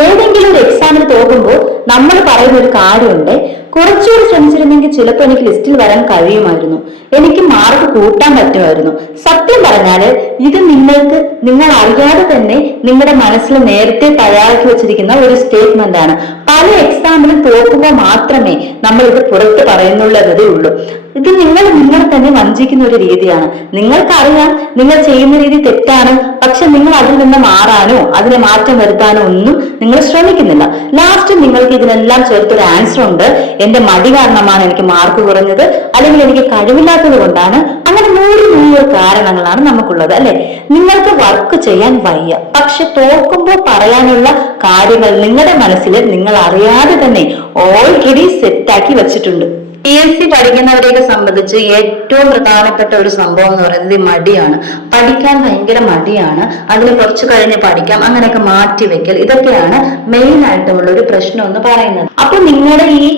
ഏതെങ്കിലും ഒരു എക്സാമിന് തോക്കുമ്പോൾ നമ്മൾ പറയുന്ന ഒരു കാര്യമുണ്ട്, കുറച്ചുകൂടി ശ്രമിച്ചിരുന്നെങ്കിൽ ചിലപ്പോൾ എനിക്ക് ലിസ്റ്റിൽ വരാൻ കഴിയുമായിരുന്നു, എനിക്ക് മാർക്ക് കൂട്ടാൻ പറ്റുമായിരുന്നു. സത്യം പറഞ്ഞാല് ഇത് നിങ്ങൾ അറിയാതെ തന്നെ നിങ്ങളുടെ മനസ്സിൽ നേരത്തെ തയ്യാറാക്കി വെച്ചിരിക്കുന്ന ഒരു സ്റ്റേറ്റ്മെന്റ് ആണ്. പല എക്സാമിലും തോക്കുമ്പോൾ മാത്രമേ നമ്മൾ ഇത് പുറത്ത് പറയുന്നുള്ളതേ ഉള്ളൂ. ഇത് നിങ്ങൾ തന്നെ വഞ്ചിക്കുന്ന ഒരു രീതിയാണ്. നിങ്ങൾക്കറിയാം നിങ്ങൾ ചെയ്യുന്ന രീതി തെറ്റാണ്, പക്ഷെ നിങ്ങൾ അതിൽ നിന്ന് മാറാനോ അതിനെ മാറ്റം വരുത്താനോ ഒന്നും നിങ്ങൾ ശ്രമിക്കുന്നില്ല. ലാസ്റ്റ് നിങ്ങൾക്ക് ഇതിനെല്ലാം ചേർത്തൊരു ആൻസർ ഉണ്ട്, എന്റെ മടി കാരണമാണ് എനിക്ക് മാർക്ക് കുറഞ്ഞത്, അല്ലെങ്കിൽ എനിക്ക് കഴിവില്ലാത്തത് കൊണ്ടാണ്. അങ്ങനെ 100 കാരണങ്ങളാണ് നമുക്കുള്ളത്, അല്ലെ? നിങ്ങൾക്ക് വർക്ക് ചെയ്യാൻ വയ്യ, പക്ഷെ തോക്കുമ്പോൾ പറയാനുള്ള കാര്യങ്ങൾ നിങ്ങളുടെ മനസ്സിൽ നിങ്ങൾ അറിയാതെ തന്നെ ഓൾറെഡി സെറ്റാക്കി വെച്ചിട്ടുണ്ട്. PSC പഠിക്കുന്നവരെയൊക്കെ സംബന്ധിച്ച് ഏറ്റവും പ്രധാനപ്പെട്ട ഒരു സംഭവം എന്ന് പറയുന്നത് മടിയാണ്. പഠിക്കാൻ ഭയങ്കര മടിയാണ്, അതിന് കുറച്ച് കഴിഞ്ഞ് പഠിക്കാം, അങ്ങനെയൊക്കെ മാറ്റിവെക്കൽ, ഇതൊക്കെയാണ് മെയിൻ ആയിട്ടുള്ള ഒരു പ്രശ്നം എന്ന് പറയുന്നത്. അപ്പൊ നിങ്ങളുടെ ഈ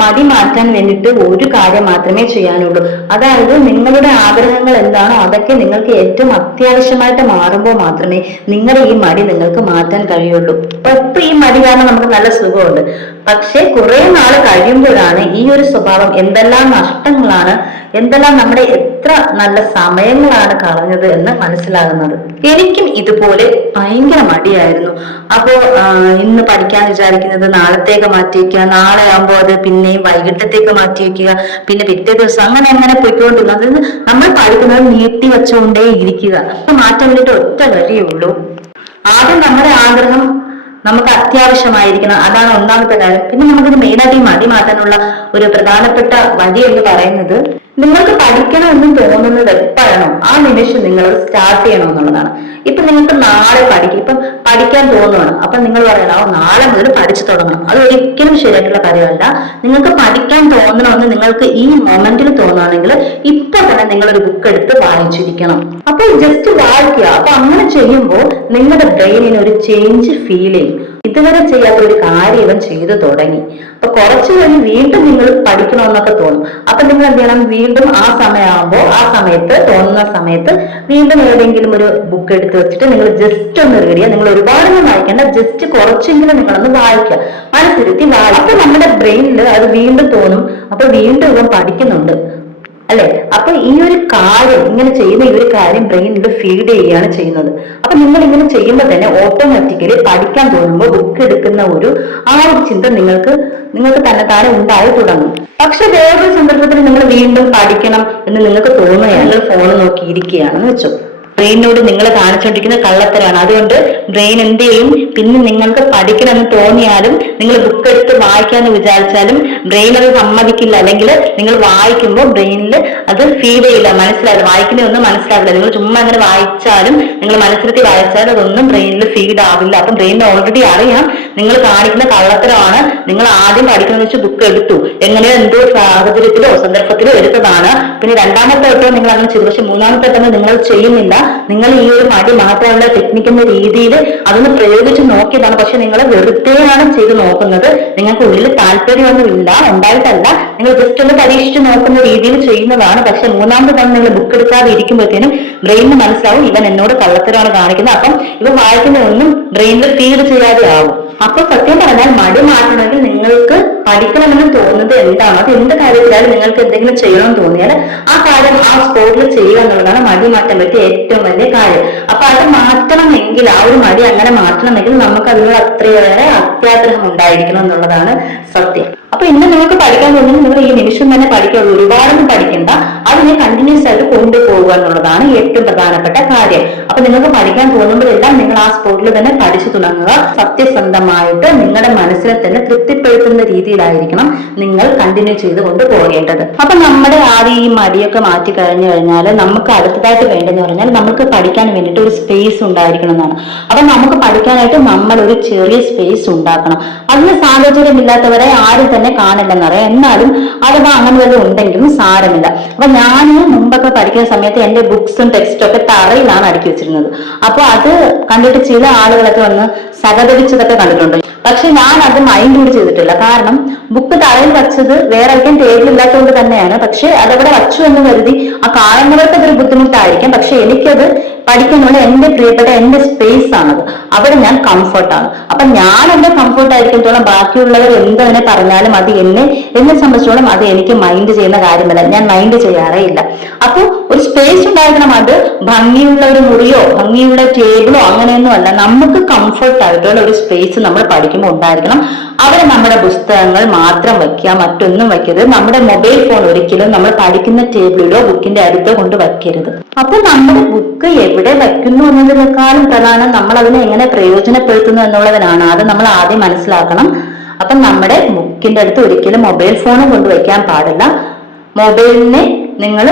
മടി മാറ്റാൻ വേണ്ടിയിട്ട് ഒരു കാര്യം മാത്രമേ ചെയ്യാനുള്ളൂ. അതായത് നിങ്ങളുടെ ആഗ്രഹങ്ങൾ എന്താണോ അതൊക്കെ നിങ്ങൾക്ക് ഏറ്റവും അത്യാവശ്യമായിട്ട് മാറുമ്പോൾ മാത്രമേ നിങ്ങളുടെ ഈ മടി നിങ്ങൾക്ക് മാറ്റാൻ കഴിയുള്ളൂ. ഇപ്പൊ ഈ മടി കാരണം നമുക്ക് നല്ല സുഖമുണ്ട്, പക്ഷെ കുറെ നാൾ കഴിയുമ്പോഴാണ് ഈ ഒരു സ്വഭാവം എന്തെല്ലാം നഷ്ടങ്ങളാണ്, എന്തെല്ലാം നമ്മുടെ എത്ര നല്ല സമയങ്ങളാണ് കളഞ്ഞത് എന്ന് മനസ്സിലാകുന്നത്. എനിക്കും ഇതുപോലെ ഭയങ്കര മടിയായിരുന്നു. അപ്പോ ഇന്ന് പഠിക്കാൻ വിചാരിക്കുന്നത് നാളത്തേക്ക് മാറ്റി വയ്ക്കുക, നാളെ ആകുമ്പോൾ അത് പിന്നെയും വൈകിട്ടത്തേക്ക് മാറ്റി വയ്ക്കുക, പിന്നെ പിറ്റേ ദിവസം അങ്ങനെ അങ്ങനെ പോയിക്കൊണ്ടിരുന്നു. അതായത് നമ്മൾ പഠിക്കുന്നത് നീട്ടി വെച്ചുകൊണ്ടേ ഇരിക്കുക. മാറ്റാൻ വേണ്ടിയിട്ട് ഒറ്റ വഴിയേ ഉള്ളൂ. ആദ്യം നമ്മുടെ ആഗ്രഹം നമുക്ക് അത്യാവശ്യമായിരിക്കണം, അതാണ് ഒന്നാമത്തെ കാര്യം. പിന്നെ നമുക്കിത് മെയിനായിട്ട് ഈ മടി മാറ്റാനുള്ള ഒരു പ്രധാനപ്പെട്ട വഴി എന്ന് പറയുന്നത്, നിങ്ങൾക്ക് പഠിക്കണമെന്നും തോന്നുന്നത് എപ്പോഴാണോ ആ നിമിഷം നിങ്ങൾ സ്റ്റാർട്ട് ചെയ്യണം എന്നുള്ളതാണ്. ഇപ്പൊ നിങ്ങൾക്ക് നാളെ ഇപ്പം പഠിക്കാൻ തോന്നുകയാണ്, അപ്പൊ നിങ്ങൾ പറയണം നാളെ മുതൽ പഠിച്ചു തുടങ്ങണം. അത് ഒരിക്കലും ശരിയായിട്ടുള്ള കാര്യമല്ല. നിങ്ങൾക്ക് പഠിക്കാൻ തോന്നണമെന്ന് നിങ്ങൾക്ക് ഈ മൊമെന്റിൽ തോന്നുകയാണെങ്കിൽ ഇപ്പൊ തന്നെ നിങ്ങളൊരു ബുക്ക് എടുത്ത് വായിച്ചിരിക്കണം. അപ്പൊ ജസ്റ്റ് വായിക്കുക. അപ്പൊ അങ്ങനെ ചെയ്യുമ്പോൾ നിങ്ങളുടെ ബ്രെയിനിന് ഒരു ചേഞ്ച് ഫീൽ ചെയ്യും. ഇതുവരെ ചെയ്യാത്ത ഒരു കാര്യം ഇവൻ ചെയ്തു തുടങ്ങി, അപ്പൊ കുറച്ചു കഴിഞ്ഞ് വീണ്ടും നിങ്ങൾ പഠിക്കണമെന്നൊക്കെ തോന്നും. അപ്പൊ നിങ്ങൾ എന്ത് ചെയ്യണം, വീണ്ടും ആ സമയമാകുമ്പോൾ ആ സമയത്ത് തോന്നുന്ന സമയത്ത് വീണ്ടും ഏതെങ്കിലും ഒരു ബുക്ക് എടുത്ത് വെച്ചിട്ട് നിങ്ങൾ ജസ്റ്റ് ഒന്ന് റീഡ് ചെയ്യുക. നിങ്ങൾ ഒരുപാടൊന്നും വായിക്കേണ്ട, ജസ്റ്റ് കുറച്ചെങ്കിലും നിങ്ങളൊന്ന് വായിക്കുക, മനസ്സിരുത്തി വായിക്കുക. അപ്പൊ നമ്മുടെ ബ്രെയിനിൽ അത് വീണ്ടും തോന്നും, അപ്പൊ വീണ്ടും ഇവൻ പഠിക്കുന്നുണ്ട്, അല്ലെ? അപ്പൊ ഈ ഒരു കാര്യം ഇങ്ങനെ ചെയ്യുന്ന ഈ ഒരു കാര്യം ബ്രെയിനിൽ ഫീഡ് ചെയ്യുകയാണ് ചെയ്യുന്നത്. അപ്പൊ നിങ്ങൾ ഇങ്ങനെ ചെയ്യുമ്പോൾ തന്നെ ഓട്ടോമാറ്റിക്കലി പഠിക്കാൻ തോന്നുമ്പോൾ ബുക്ക് എടുക്കുന്ന ആ ഒരു ചിന്ത നിങ്ങൾക്ക് തന്നെ താനെ ഉണ്ടായി തുടങ്ങും. പക്ഷെ വേറൊരു സന്ദർഭത്തിൽ നിങ്ങൾ വീണ്ടും പഠിക്കണം എന്ന് നിങ്ങൾക്ക് തോന്നുകയാണ്, ഫോൺ നോക്കിയിരിക്കുകയാണെന്ന് വെച്ചോ. ബ്രെയിനോട് നിങ്ങൾ കാണിച്ചുകൊണ്ടിരിക്കുന്ന കള്ളത്തരാണ്. അതുകൊണ്ട് ബ്രെയിൻ എന്ത് ചെയ്യും, പിന്നെ നിങ്ങൾക്ക് പഠിക്കണമെന്ന് തോന്നിയാലും നിങ്ങൾ ബുക്ക് എടുത്ത് വായിക്കാന്ന് വിചാരിച്ചാലും ബ്രെയിൻ അത് സമ്മതിക്കില്ല. അല്ലെങ്കിൽ നിങ്ങൾ വായിക്കുമ്പോൾ ബ്രെയിനിൽ അത് ഫീഡ് ചെയ്യില്ല, മനസ്സിലാവില്ല, വായിക്കുന്നതൊന്നും മനസ്സിലാവില്ല. നിങ്ങൾ ചുമ്മാ അങ്ങനെ വായിച്ചാലും നിങ്ങൾ മനസ്സിലെത്തി വായിച്ചാലും അതൊന്നും ബ്രെയിനിൽ ഫീഡ് ആവില്ല. അപ്പം ബ്രെയിനിന് ഓൾറെഡി അറിയാം നിങ്ങൾ കാണിക്കുന്ന കള്ളത്തരമാണ്. നിങ്ങൾ ആദ്യം പഠിക്കണമെന്ന് വെച്ച് ബുക്ക് എടുത്തു, എങ്ങനെയോ എന്തോ സാഹചര്യത്തിലോ സന്ദർഭത്തിലോ എടുത്തതാണ്. പിന്നെ രണ്ടാമത്തെ വട്ടം നിങ്ങൾ അങ്ങനെ ചെയ്തു, പക്ഷെ മൂന്നാമത്തെ വട്ടം നിങ്ങൾ ചെയ്യുന്നില്ല. നിങ്ങൾ ഈ ഒരു മടി മാറ്റാനുള്ള ടെക്നിക്ക് എന്ന രീതിയിൽ അതൊന്ന് പ്രയോഗിച്ച് നോക്കിയതാണ്, പക്ഷെ നിങ്ങൾ വെറുതെയാണ് ചെയ്ത് നോക്കുന്നത്. നിങ്ങൾക്ക് ഉള്ളിൽ താല്പര്യമൊന്നും ഉണ്ടായിട്ടല്ല, നിങ്ങൾ ജസ്റ്റ് ഒന്ന് പരീക്ഷിച്ച് നോക്കുന്ന രീതിയിൽ ചെയ്യുന്നതാണ്. പക്ഷെ മൂന്നാമത്തെ തവണ നിങ്ങൾ ബുക്ക് എടുക്കാതെ ഇരിക്കുമ്പോഴത്തേനും ബ്രെയിനിന് മനസ്സിലാവും ഇവൻ എന്നോട് കള്ളത്തരമാണ് കാണിക്കുന്നത്. അപ്പം ഇവ വായിക്കുന്നതൊന്നും ബ്രെയിനിൽ ഫീഡ് ചെയ്യാതെ ആവും. അപ്പൊ സത്യം പറഞ്ഞാൽ മടി മാറ്റണമെങ്കിൽ നിങ്ങൾക്ക് പഠിക്കണമെന്ന് തോന്നുന്നത് എന്താണ്, അത് എന്ത് കാര്യത്തിലായാലും നിങ്ങൾക്ക് എന്തെങ്കിലും ചെയ്യണമെന്ന് തോന്നിയാൽ ആ കാര്യം ആ സ്പോട്ടിൽ ചെയ്യുക എന്നുള്ളതാണ് മടി മാറ്റാൻ പറ്റിയ ഏറ്റവും വലിയ കാര്യം. അപ്പൊ അത് മാറ്റണമെങ്കിൽ, ആ ഒരു മടി അങ്ങനെ മാറ്റണമെങ്കിൽ നമുക്ക് അതിനോട് അത്രയേറെ അത്യാഗ്രഹം ഉണ്ടായിരിക്കണം എന്നുള്ളതാണ് സത്യം. അപ്പൊ ഇന്ന് നിങ്ങൾക്ക് പഠിക്കാൻ തോന്നുന്നു, നിങ്ങൾ ഈ നിമിഷം തന്നെ പഠിക്കുള്ളൂ, ഒരുപാടൊന്നും പഠിക്കണ്ട, അതിനെ കണ്ടിന്യൂസ് ആയിട്ട് കൊണ്ടുപോകുക എന്നുള്ളതാണ് ഏറ്റവും പ്രധാനപ്പെട്ട കാര്യം. അപ്പൊ നിങ്ങൾക്ക് പഠിക്കാൻ തോന്നുമ്പോഴെല്ലാം നിങ്ങൾ ആ സ്പോട്ടിൽ തന്നെ പഠിച്ചു തുടങ്ങുക. സത്യസന്ധമായിട്ട് നിങ്ങളുടെ മനസ്സിനെ തന്നെ തൃപ്തിപ്പെടുത്തുന്ന രീതിയിലായിരിക്കണം നിങ്ങൾ കണ്ടിന്യൂ ചെയ്ത് കൊണ്ടുപോകേണ്ടത്. അപ്പൊ നമ്മുടെ ആദ്യം ഈ മടിയൊക്കെ മാറ്റി കഴിഞ്ഞു കഴിഞ്ഞാൽ നമുക്ക് അടുത്തതായിട്ട് വേണ്ടതെന്ന് പറഞ്ഞാൽ നമുക്ക് പഠിക്കാൻ വേണ്ടിയിട്ട് ഒരു സ്പേസ് ഉണ്ടായിരിക്കണം എന്നാണ്. അപ്പൊ നമുക്ക് പഠിക്കാനായിട്ട് നമ്മൾ ഒരു ചെറിയ സ്പേസ് ഉണ്ടാക്കണം. അതിന് സാഹചര്യമില്ലാത്തവരെ ആരും തന്നെ കാണില്ലെന്നറിയാം. എന്നാലും അഥവാ അങ്ങനെ വല്ലതും ഉണ്ടെങ്കിലും സാരമില്ല. അപ്പൊ ഞാൻ മുമ്പൊക്കെ പഠിക്കുന്ന സമയത്ത് എന്റെ ബുക്സും ടെക്സ്റ്റും ഒക്കെ തറയിലാണ് അടുക്കി വെച്ചിരുന്നത്. അപ്പൊ അത് കണ്ടിട്ട് ചില ആളുകളൊക്കെ വന്ന് സഹതപിച്ചതൊക്കെ കണ്ടിട്ടുണ്ട്. പക്ഷെ ഞാൻ അത് മൈൻഡ് കൂടി ചെയ്തിട്ടില്ല. കാരണം ബുക്ക് തറയിൽ വെച്ചത് വേറെ ആർക്കും ടേബിൾ ഇല്ലാത്തതുകൊണ്ട് തന്നെയാണ്. പക്ഷെ അതവിടെ വച്ചു എന്ന് കരുതി ആ കാണുന്നവർക്ക് അതൊരു ബുദ്ധിമുട്ടായിരിക്കും, പക്ഷെ എനിക്കത് പഠിക്കാനുള്ള എന്റെ പ്രിയപ്പെട്ട എന്റെ സ്പേസ് ആണത്. അവിടെ ഞാൻ കംഫർട്ടാണ്. അപ്പൊ ഞാൻ എന്റെ കംഫർട്ട് ആയിരിക്കത്തോളം ബാക്കിയുള്ളവർ എന്തെന്നെ പറഞ്ഞാലും അത് എന്നെ സംബന്ധിച്ചോളം അത് എനിക്ക് മൈൻഡ് ചെയ്യുന്ന കാര്യമല്ല, ഞാൻ മൈൻഡ് ചെയ്യാറേ ഇല്ല. അപ്പൊ ഒരു സ്പേസ് ഉണ്ടാകണം. അത് ഭംഗിയുള്ള ഒരു മുറിയോ ഭംഗിയുള്ള ടേബിളോ അങ്ങനെയൊന്നും അല്ല, നമുക്ക് കംഫർട്ട് ആയിട്ടുള്ള ഒരു സ്പേസ് നമ്മൾ പഠിക്കുമ്പോൾ ഉണ്ടായിരിക്കണം. അവിടെ നമ്മുടെ പുസ്തകങ്ങൾ മാത്രം വയ്ക്കുക, മറ്റൊന്നും വയ്ക്കരുത്. നമ്മുടെ മൊബൈൽ ഫോൺ ഒരിക്കലും നമ്മൾ പഠിക്കുന്ന ടേബിളിലോ ബുക്കിന്റെ അടുത്തോ കൊണ്ട് വയ്ക്കരുത്. അപ്പൊ നമ്മുടെ ബുക്ക് എവിടെ വയ്ക്കുന്നു എന്നതിനേക്കാളും പ്രധാനം നമ്മൾ അതിനെ എങ്ങനെ പ്രയോജനപ്പെടുത്തുന്നു എന്നുള്ളതിനാണ്. അത് നമ്മൾ ആദ്യം മനസ്സിലാക്കണം. അപ്പൊ നമ്മുടെ ബുക്കിന്റെ അടുത്ത് ഒരിക്കലും മൊബൈൽ ഫോണും കൊണ്ട് വയ്ക്കാൻ പാടില്ല. മൊബൈലിനെ നിങ്ങൾ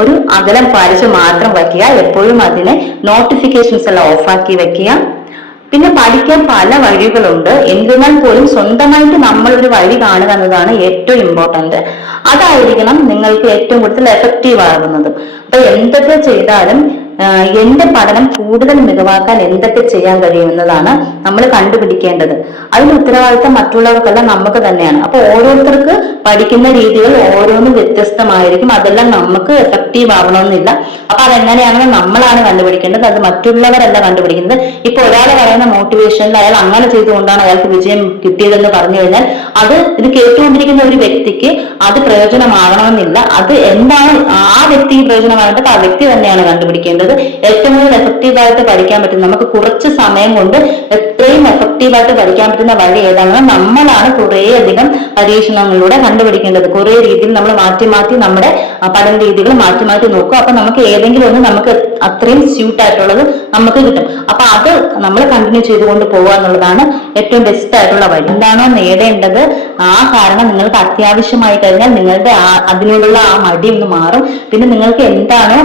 ഒരു അകലം പാലിച്ച് മാത്രം വയ്ക്കുക. എപ്പോഴും അതിനെ നോട്ടിഫിക്കേഷൻസ് എല്ലാം ഓഫാക്കി വെക്കുക. പിന്നെ പഠിക്കാൻ പല വഴികളുണ്ട്. എന്തിനാൽ പോലും സ്വന്തമായിട്ട് നമ്മൾ ഒരു വഴി കാണുക എന്നതാണ് ഏറ്റവും ഇമ്പോർട്ടന്റ്. അതായിരിക്കണം നിങ്ങൾക്ക് ഏറ്റവും കൂടുതൽ എഫക്റ്റീവ് ആകുന്നത്. അപ്പൊ എന്തൊക്കെ ചെയ്താലും എന്റെ പഠനം കൂടുതൽ മികവാക്കാൻ എന്തൊക്കെ ചെയ്യാൻ കഴിയുമെന്നതാണ് നമ്മൾ കണ്ടുപിടിക്കേണ്ടത്. അതിന് ഉത്തരവാദിത്തം മറ്റുള്ളവർക്കല്ല, നമുക്ക് തന്നെയാണ്. അപ്പൊ ഓരോരുത്തർക്ക് പഠിക്കുന്ന രീതികൾ ഓരോന്നും വ്യത്യസ്തമായിരിക്കും. അതെല്ലാം നമുക്ക് എഫക്റ്റീവ് ആവണമെന്നില്ല. അപ്പൊ അതെങ്ങനെയാണെന്ന് നമ്മളാണ് കണ്ടുപിടിക്കേണ്ടത്, അത് മറ്റുള്ളവരല്ല കണ്ടുപിടിക്കുന്നത്. ഇപ്പൊ ഒരാൾ പറയുന്ന മോട്ടിവേഷനിൽ അയാൾ അങ്ങനെ ചെയ്തുകൊണ്ടാണ് അയാൾക്ക് വിജയം കിട്ടിയതെന്ന് പറഞ്ഞു കഴിഞ്ഞാൽ ഇത് കേട്ടുകൊണ്ടിരിക്കുന്ന ഒരു വ്യക്തിക്ക് അത് പ്രയോജനമാകണമെന്നില്ല. അത് എന്താണ് ആ വ്യക്തിക്ക് പ്രയോജനമാകേണ്ടത് ആ വ്യക്തി തന്നെയാണ് കണ്ടുപിടിക്കേണ്ടത്. ഏറ്റവും കൂടുതൽ എഫക്റ്റീവായിട്ട് പഠിക്കാൻ പറ്റും, നമുക്ക് കുറച്ച് സമയം കൊണ്ട് എത്രയും എഫക്റ്റീവായിട്ട് പഠിക്കാൻ പറ്റുന്ന വഴി ഏതാണെന്ന് നമ്മളാണ് കുറേ അധികം പരീക്ഷണങ്ങളിലൂടെ കണ്ടുപിടിക്കേണ്ടത്. കുറെ രീതിയിൽ നമ്മൾ മാറ്റി മാറ്റി നമ്മുടെ പഠന രീതികൾ മാറ്റി മാറ്റി നോക്കും. അപ്പൊ നമുക്ക് ഏതെങ്കിലും ഒന്ന് നമുക്ക് അത്രയും സ്യൂട്ട് ആയിട്ടുള്ളത് നമുക്ക് കിട്ടും. അപ്പൊ അത് നമ്മൾ കണ്ടിന്യൂ ചെയ്തുകൊണ്ട് പോകുക എന്നുള്ളതാണ് ഏറ്റവും ബെസ്റ്റ് ആയിട്ടുള്ള വഴി. എന്താണോ നേടേണ്ടത് ആ കാരണം നിങ്ങൾക്ക് അത്യാവശ്യമായി കഴിഞ്ഞാൽ നിങ്ങളുടെ അതിനോടുള്ള ആ മടി ഒന്ന് മാറും. പിന്നെ നിങ്ങൾക്ക് എന്താണോ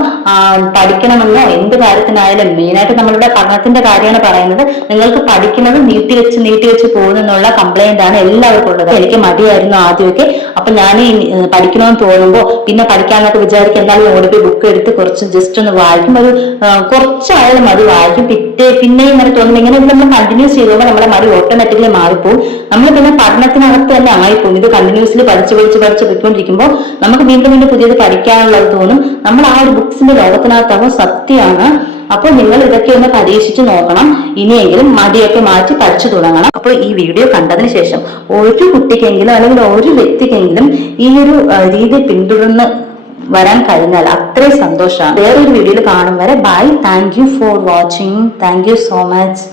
പഠിക്കണമെന്നോ എന്ത് കാര്യത്തിനായാലും, മെയിനായിട്ട് നമ്മളുടെ പഠനത്തിന്റെ കാര്യമാണ് പറയുന്നത്, നിങ്ങൾക്ക് പഠിക്കുന്നത് നീട്ടിവെച്ച് പോകുന്നുള്ള കംപ്ലൈന്റ് ആണ് എല്ലാവർക്കും ഉള്ളത്. എനിക്ക് മടിയായിരുന്നു ആദ്യമൊക്കെ. അപ്പൊ ഞാൻ പഠിക്കണമെന്ന് തോന്നുമ്പോ പിന്നെ പഠിക്കാനൊക്കെ വിചാരിക്കും, എന്നാലും ഓടിപ്പോയി ബുക്ക് എടുത്ത് കുറച്ച് ജസ്റ്റ് ഒന്ന് വായിക്കും. ഒരു കുറച്ചായാലും മതി വായിക്കും. പിന്നെയും ഇങ്ങനെ തോന്നുന്നു. ഇങ്ങനെ നമ്മൾ കണ്ടിന്യൂസ് ചെയ്യുമ്പോൾ നമ്മുടെ മടി ഓട്ടോമാറ്റിക്കലി മാറിപ്പോവും. നമ്മൾ പിന്നെ പഠനത്തിനകത്ത് തന്നെ ആയിപ്പോവും. ഇത് കണ്ടിന്യൂസ്ലി പഠിച്ച് പോയിക്കൊണ്ടിരിക്കുമ്പോൾ നമുക്ക് വീണ്ടും പുതിയത് പഠിക്കാനുള്ളത് തോന്നും. നമ്മൾ ആ ഒരു ബുക്സിന്റെ ലോകത്തിനകത്താവും. സത്യമാണ്. അപ്പൊ നിങ്ങൾ ഇതൊക്കെ ഒന്ന് പരീക്ഷിച്ച് നോക്കണം. ഇനിയെങ്കിലും മടിയൊക്കെ മാറ്റി പഠിച്ചു തുടങ്ങണം. അപ്പോൾ ഈ വീഡിയോ കണ്ടതിന് ശേഷം ഒരു കുട്ടിക്കെങ്കിലും അല്ലെങ്കിൽ ഒരു വ്യക്തിക്കെങ്കിലും ഈ ഒരു രീതി പിന്തുടർന്ന് വരാൻ കഴിഞ്ഞാൽ അത്രയും സന്തോഷമാണ്. വേറൊരു വീഡിയോയിൽ കാണും വരെ bye. Thank you for watching. Thank you so much.